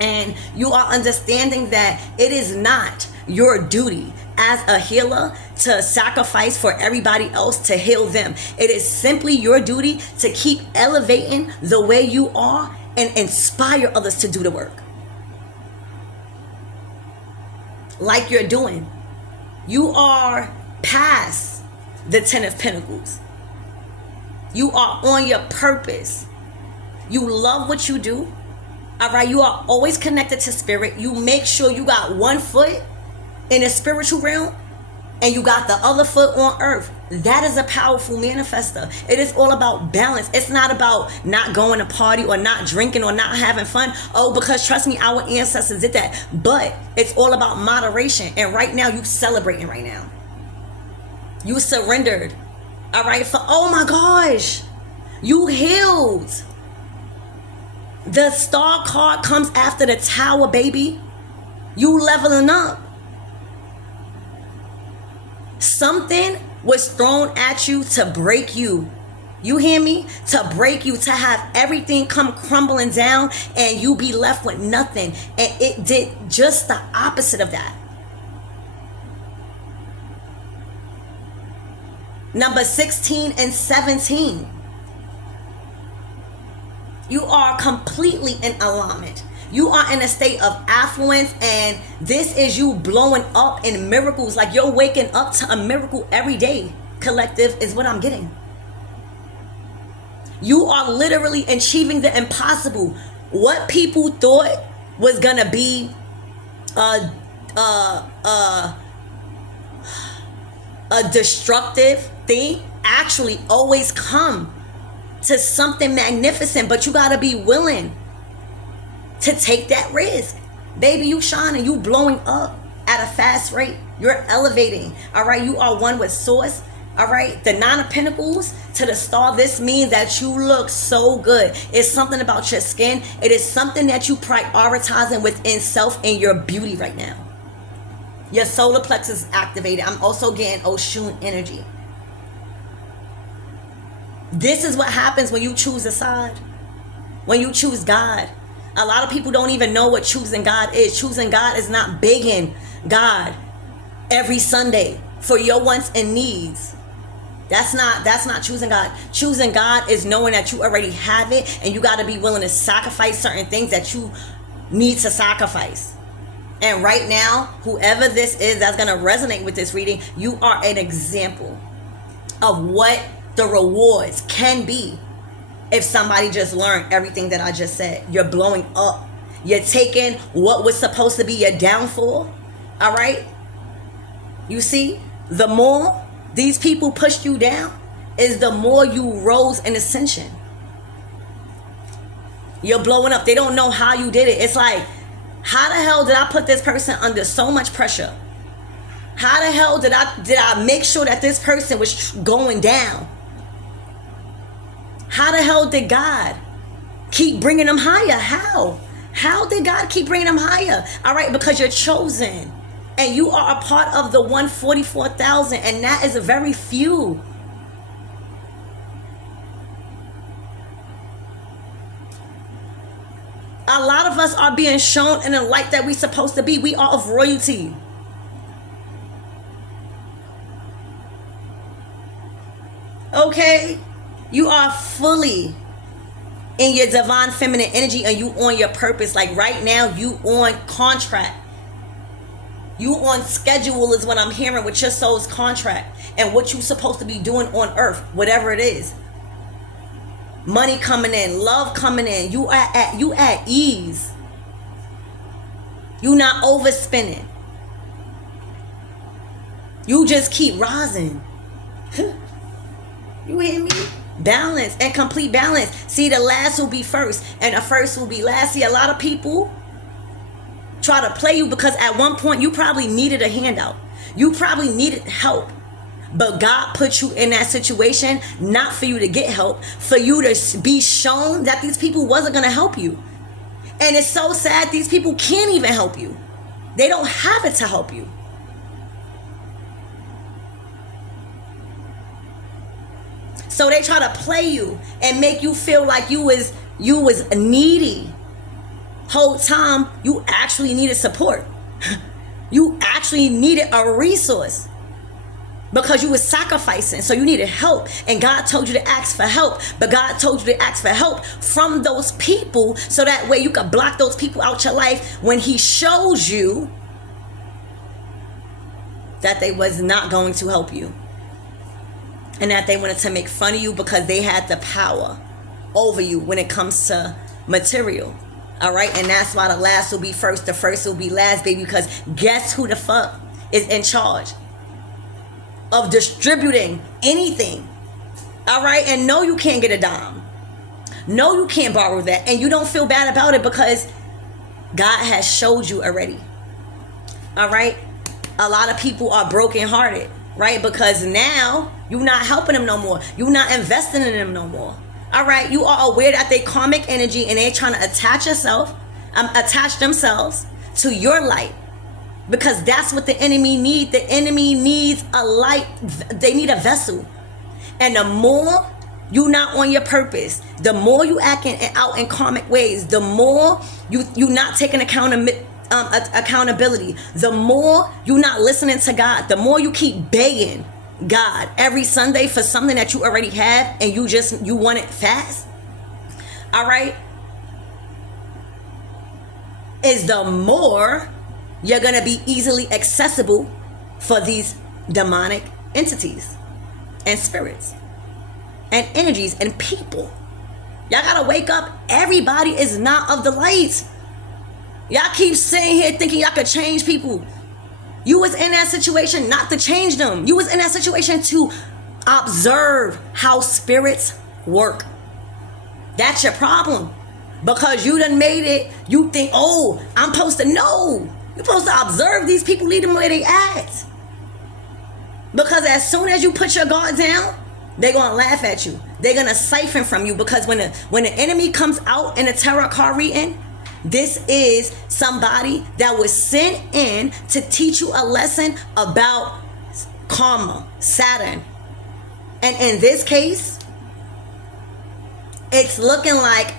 And you are understanding that it is not your duty as a healer to sacrifice for everybody else to heal them. It is simply your duty to keep elevating the way you are and inspire others to do the work. Like you're doing. You are past the Ten of Pentacles. You are on your purpose. You love what you do. All right. You are always connected to spirit. You make sure you got one foot in the spiritual realm and you got the other foot on earth. That is a powerful manifester. It is all about balance. It's not about not going to party or not drinking or not having fun. Oh, because trust me, our ancestors did that. But it's all about moderation. And right now, you celebrating right now. You surrendered. All right, for oh my gosh, you healed. The Star card comes after the Tower, baby. You leveling up. Something was thrown at you to break you. You hear me? To break you, to have everything come crumbling down and you be left with nothing. And it did just the opposite of that. Number 16 and 17. You are completely in alignment. You are in a state of affluence, and this is you blowing up in miracles. Like you're waking up to a miracle every day. Collective is what I'm getting. You are literally achieving the impossible. What people thought was gonna be a destructive thing actually always come to something magnificent. But you gotta be willing to take that risk. Baby, you shining, you blowing up at a fast rate. You're elevating, all right? You are one with source, all right? The Nine of Pentacles to the Star, this means that you look so good. It's something about your skin. It is something that you prioritizing within self and your beauty right now. Your solar plexus is activated. I'm also getting Oshun energy. This is what happens when you choose a side. When you choose God. A lot of people don't even know what choosing God is. Choosing God is not begging God every Sunday for your wants and needs. That's not choosing God. Choosing God is knowing that you already have it, and you got to be willing to sacrifice certain things that you need to sacrifice. And right now, whoever this is that's going to resonate with this reading, you are an example of what the rewards can be if somebody just learned everything that I just said. You're blowing up. You're taking what was supposed to be your downfall. All right? You see, the more these people pushed you down is the more you rose in ascension. You're blowing up. They don't know how you did it. It's like, how the hell did I put this person under so much pressure? How the hell did I make sure that this person was going down? How the hell did God keep bringing them higher? How did God keep bringing them higher? All right, because you're chosen. And you are a part of the 144,000. And that is a very few. A lot of us are being shown in the light that we're supposed to be. We are of royalty. Okay? You are fully in your divine feminine energy, and you on your purpose. Like right now, you on contract. You on schedule is what I'm hearing with your soul's contract and what you're supposed to be doing on earth, whatever it is. Money coming in, love coming in. You at ease. You not overspending. You just keep rising. You hear me? Balance and complete balance. See, the last will be first and the first will be last. See, a lot of people try to play you because at one point you probably needed a handout. You probably needed help. But God put you in that situation not for you to get help, for you to be shown that these people wasn't going to help you. And it's so sad these people can't even help you. They don't have it to help you. So they try to play you and make you feel like you was needy. Whole time you actually needed support. You actually needed a resource because you were sacrificing. So you needed help, and God told you to ask for help. But God told you to ask for help from those people so that way you could block those people out your life when He shows you that they was not going to help you. And that they wanted to make fun of you because they had the power over you when it comes to material. All right? And that's why the last will be first, the first will be last, baby. Because guess who the fuck is in charge of distributing anything? All right? And no, you can't get a dime. No, you can't borrow that. And you don't feel bad about it because God has showed you already. All right? A lot of people are brokenhearted. Right? Because now you're not helping them no more. You're not investing in them no more. All right? You are aware that they karmic energy and they're trying to attach themselves to your light. Because that's what the enemy needs. The enemy needs a light. They need a vessel. And the more you're not on your purpose, the more you acting out in karmic ways, the more you're not taking accountability, the more you're not listening to God, the more you keep begging God every Sunday for something that you already have and you want it fast. All right? Is the more you're going to be easily accessible for these demonic entities and spirits and energies and people. Y'all got to wake up. Everybody is not of the light. Y'all keep sitting here thinking y'all could change people. You was in that situation not to change them. You was in that situation to observe how spirits work. That's your problem. Because you done made it, you think, oh, I'm supposed to know. You're supposed to observe these people, lead them where they at. Because as soon as you put your guard down, they're going to laugh at you. They're going to siphon from you. Because when the enemy comes out in a tarot card reading, this is somebody that was sent in to teach you a lesson about karma, Saturn. And in this case, it's looking like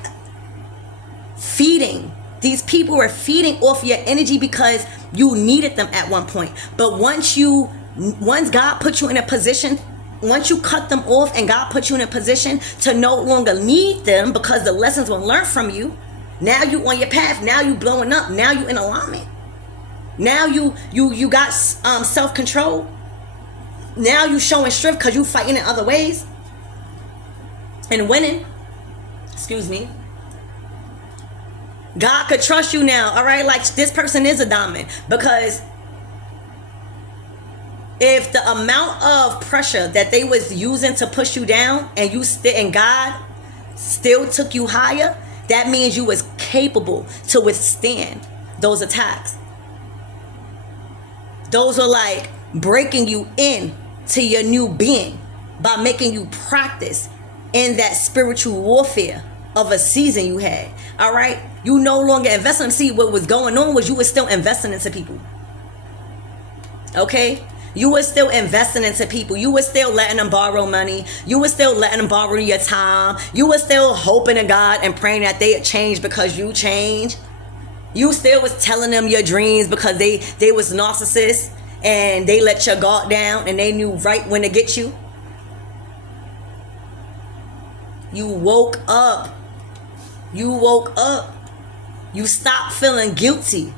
feeding. These people were feeding off your energy because you needed them at one point. But once God put you in a position, once you cut them off and God put you in a position to no longer need them because the lessons were learned from you, now you on your path. Now you blowing up. Now you in alignment. Now you got self-control. Now you showing strength because you fighting in other ways and winning. Excuse me. God could trust you now. All right, like this person is a diamond, because if the amount of pressure that they was using to push you down and God still took you higher, that means you was capable to withstand those attacks. Those are like breaking you in to your new being by making you practice in that spiritual warfare of a season you had. All right, you no longer invest in. See, what was going on was you were still investing into people. Okay, you were still investing into people. You were still letting them borrow money. You were still letting them borrow your time. You were still hoping to God and praying that they had changed because you changed. You still was telling them your dreams because they was narcissists and they let your guard down and they knew right when to get you. You woke up. You woke up. You stopped feeling guilty.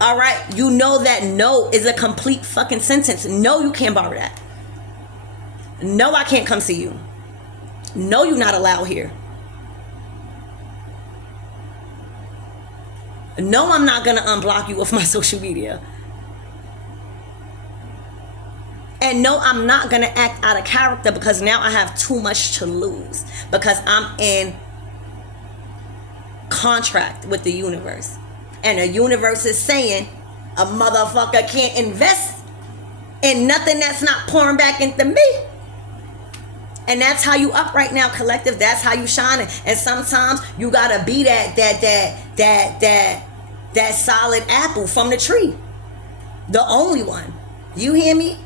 All right. You know that no is a complete fucking sentence. No, you can't borrow that. No, I can't come see you. No, you're not allowed here. No, I'm not going to unblock you off my social media. And no, I'm not going to act out of character because now I have too much to lose. Because I'm in contract with the universe. And the universe is saying a motherfucker can't invest in nothing that's not pouring back into me. And that's how you up right now, collective. That's how you shining. And sometimes you gotta be that solid apple from the tree. The only one. You hear me?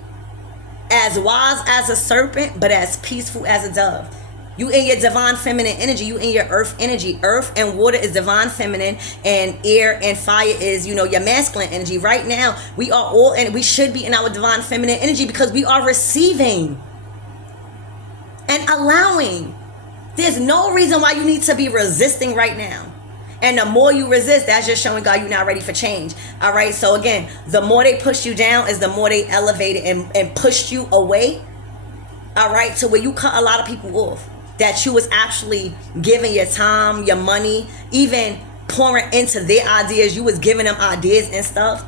As wise as a serpent, but as peaceful as a dove. You in your divine feminine energy. You in your earth energy. Earth and water is divine feminine, and air and fire is, your masculine energy. Right now, we are all, and we should be in our divine feminine energy because we are receiving and allowing. There's no reason why you need to be resisting right now. And the more you resist, that's just showing God you're not ready for change. All right. So again, the more they push you down is the more they elevate it and pushed you away. All right. So where you cut a lot of people off that you was actually giving your time, your money, even pouring into their ideas. You was giving them ideas and stuff,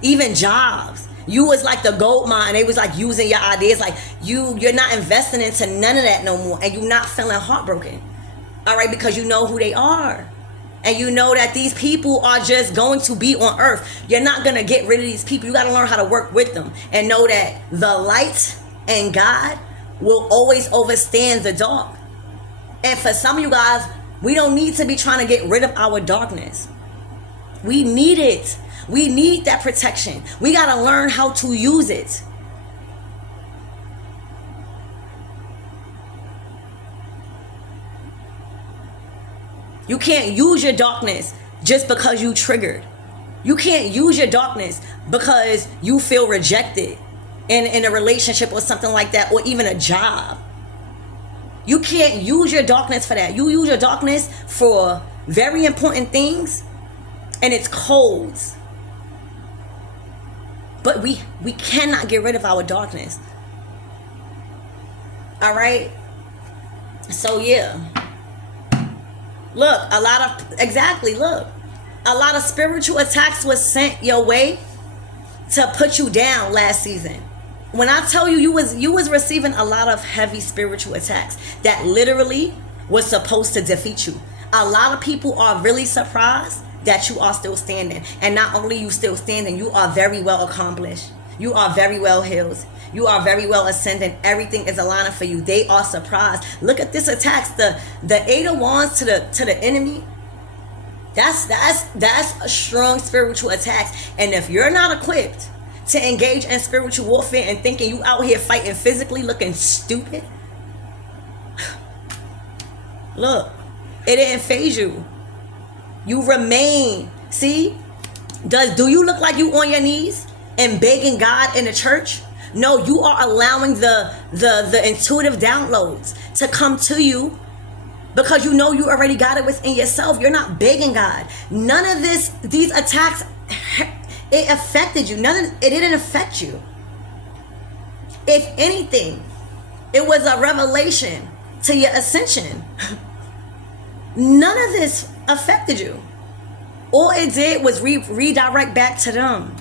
even jobs. You was like the gold mine. They was like using your ideas. Like you're not investing into none of that no more. And you're not feeling heartbroken. All right, because you know who they are. And you know that these people are just going to be on earth. You're not going to get rid of these people. You got to learn how to work with them. And know that the light and God will always overstand the dark. And for some of you guys, we don't need to be trying to get rid of our darkness. We need it. We need that protection. We got to learn how to use it. You can't use your darkness just because you triggered. You can't use your darkness because you feel rejected in a relationship or something like that, or even a job. You can't use your darkness for that. You use your darkness for very important things, and it's codes. But we cannot get rid of our darkness. All right? So yeah. Look, look, A lot of spiritual attacks was sent your way to put you down last season. When I tell you, you was receiving a lot of heavy spiritual attacks that literally was supposed to defeat you. A lot of people are really surprised that you are still standing. And not only you still standing, you are very well accomplished. You are very well healed. You are very well ascendant. Everything is aligning for you. They are surprised. Look at this attacks. The Eight of Wands to the enemy. That's a strong spiritual attack. And if you're not equipped to engage in spiritual warfare and thinking you out here fighting physically looking stupid, look, it didn't phase you. You remain. See? Do you look like you on your knees and begging God in the church? No, you are allowing the intuitive downloads to come to you because you know you already got it within yourself. You're not begging God. None of these attacks, it affected you. It didn't affect you. If anything, it was a revelation to your ascension. None of this affected you. All it did was redirect back to them.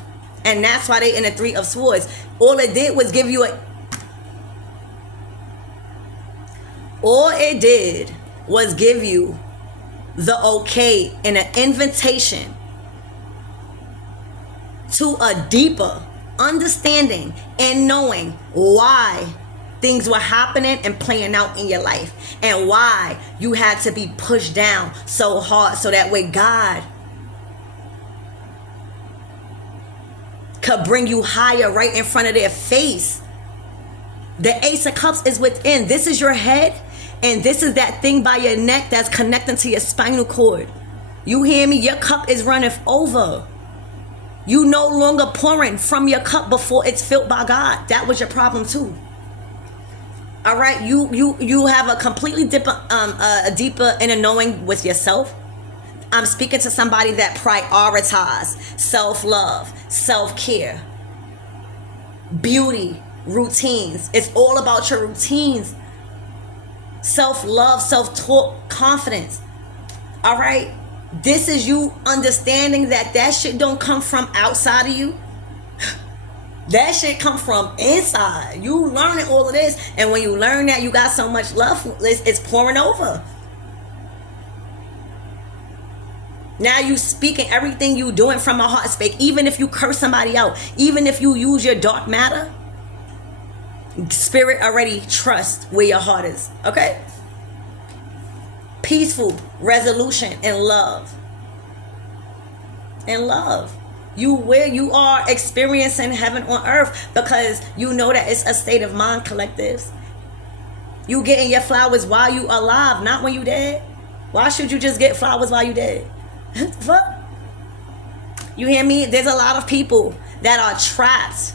And that's why they in the Three of Swords. All it did was give you the okay and an invitation to a deeper understanding and knowing why things were happening and playing out in your life and why you had to be pushed down so hard so that way God could bring you higher right in front of their face. The Ace of Cups is within. This is your head, and this is that thing by your neck that's connecting to your spinal cord. You hear me? Your cup is running over. You no longer pouring from your cup before it's filled by God. That was your problem too. All right, you have a completely deeper inner knowing with yourself. I'm speaking to somebody that prioritizes self-love, self-care, beauty, routines. It's all about your routines. Self-love, self-talk, confidence. All right? This is you understanding that shit don't come from outside of you. That shit come from inside. You learning all of this. And when you learn that, you got so much love, it's pouring over. Now you speaking everything you doing from a heart space. Even if you curse somebody out, even if you use your dark matter, spirit already trusts where your heart is. Okay? Peaceful resolution and love. And love. You are experiencing heaven on earth because you know that it's a state of mind, collectives. You getting your flowers while you alive, not when you dead. Why should you just get flowers while you dead? Fuck. You hear me? There's a lot of people that are trapped,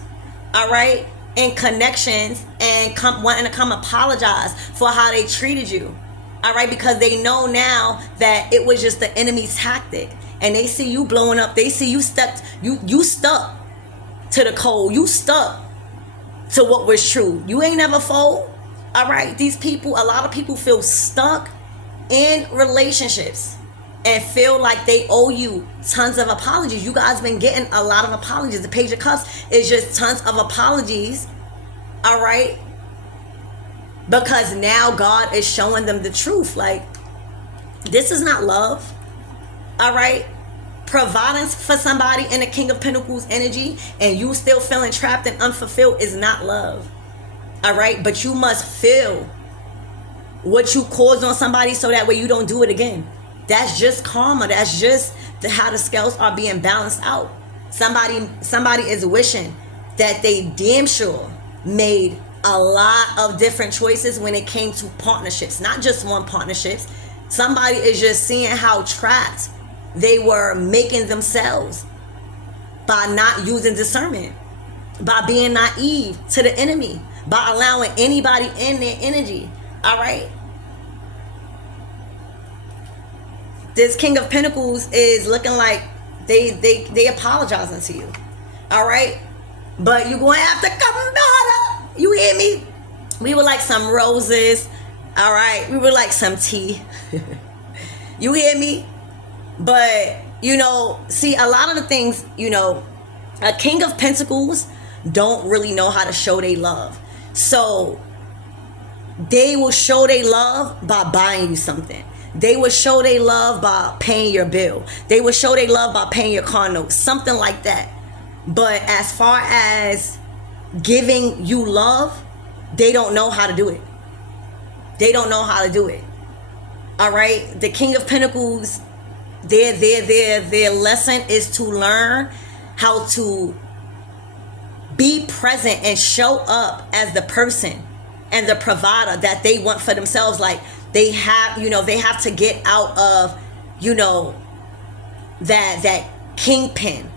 all right, in connections and wanting to come apologize for how they treated you, all right, because they know now that it was just the enemy's tactic, and they see you blowing up. They see you stuck. You stuck to the code. You stuck to what was true. You ain't never fold, all right. These people, a lot of people feel stuck in relationships and feel like they owe you tons of apologies. You guys been getting a lot of apologies. The Page of Cups is just tons of apologies, all right? Because now God is showing them the truth. Like, this is not love, all right? Providing for somebody in the King of Pentacles energy and you still feeling trapped and unfulfilled is not love, all right? But you must feel what you caused on somebody so that way you don't do it again. That's just karma. That's just how the scales are being balanced out. Somebody is wishing that they damn sure made a lot of different choices when it came to partnerships. Not just one partnerships. Somebody is just seeing how trapped they were making themselves by not using discernment, by being naive to the enemy, by allowing anybody in their energy. All right? This King of Pentacles is looking like they apologizing to you. All right? But you're going to have to come better. You hear me? We would like some roses. All right? We would like some tea. You hear me? But, you know, see, a lot of the things, you know, a King of Pentacles don't really know how to show their love. So they will show their love by buying you something. They will show their love by paying your bill. They will show their love by paying your car note. Something like that. But as far as giving you love, they don't know how to do it. They don't know how to do it. All right? The King of Pentacles, their lesson is to learn how to be present and show up as the person and the provider that they want for themselves. Like, they have, you know, they have to get out of, you know, that kingpin,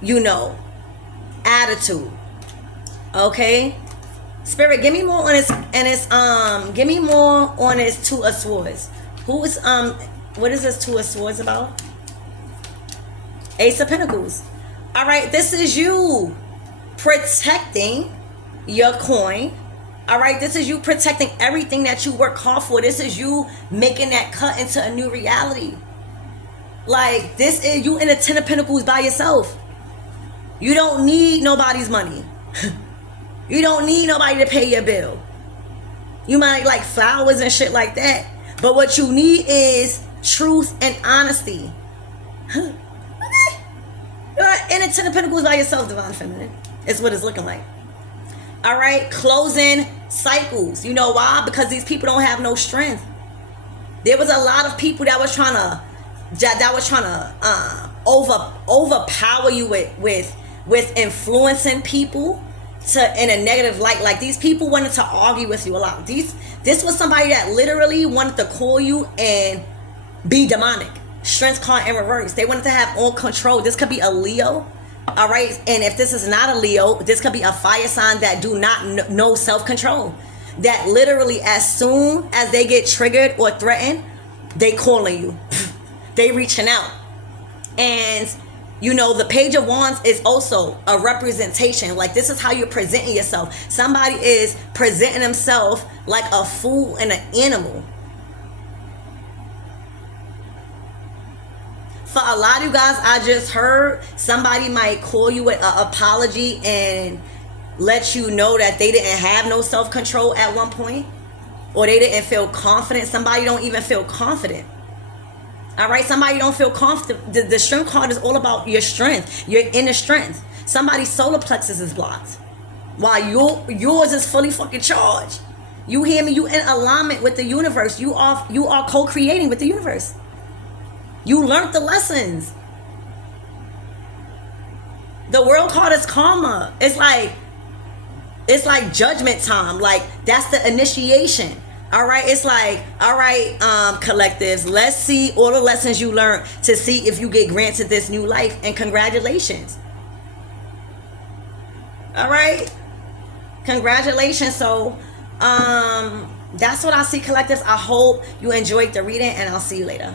you know, attitude. Okay? Spirit, give me more on this, and it's give me more on this Two of Swords. Who is what is this Two of Swords about? Ace of Pentacles. All right, this is you protecting your coin. All right, this is you protecting everything that you work hard for. This is you making that cut into a new reality. Like, this is you in the Ten of Pentacles by yourself. You don't need nobody's money. You don't need nobody to pay your bill. You might like flowers and shit like that, but what you need is truth and honesty. You're in the Ten of Pentacles by yourself, Divine Feminine. It's what it's looking like. All right, closing cycles. You know why? Because these people don't have no strength. There was a lot of people that was trying to overpower you with influencing people to in a negative light. Like, these people wanted to argue with you a lot. This was somebody that literally wanted to call you and be demonic. Strength card in reverse. They wanted to have all control. This could be a Leo. All right, and if this is not a Leo, this could be a fire sign that do not know self-control. That literally, as soon as they get triggered or threatened, they calling you. They reaching out. And, you know, the Page of Wands is also a representation. Like, this is how you're presenting yourself. Somebody is presenting themselves like a fool and an animal. For a lot of you guys, I just heard somebody might call you with an apology and let you know that they didn't have no self-control at one point, or they didn't feel confident. Somebody don't even feel confident. All right, somebody don't feel confident. The strength card is all about your strength, your inner strength. Somebody's solar plexus is blocked, while yours is fully fucking charged. You hear me? You in alignment with the universe. You are co-creating with the universe. You learned the lessons. The World card is karma. It's like judgment time. Like, that's the initiation. All right, it's like, all right, collectives, let's see all the lessons you learned to see if you get granted this new life, and congratulations. All right, congratulations. So that's what I see, collectives. I hope you enjoyed the reading, and I'll see you later.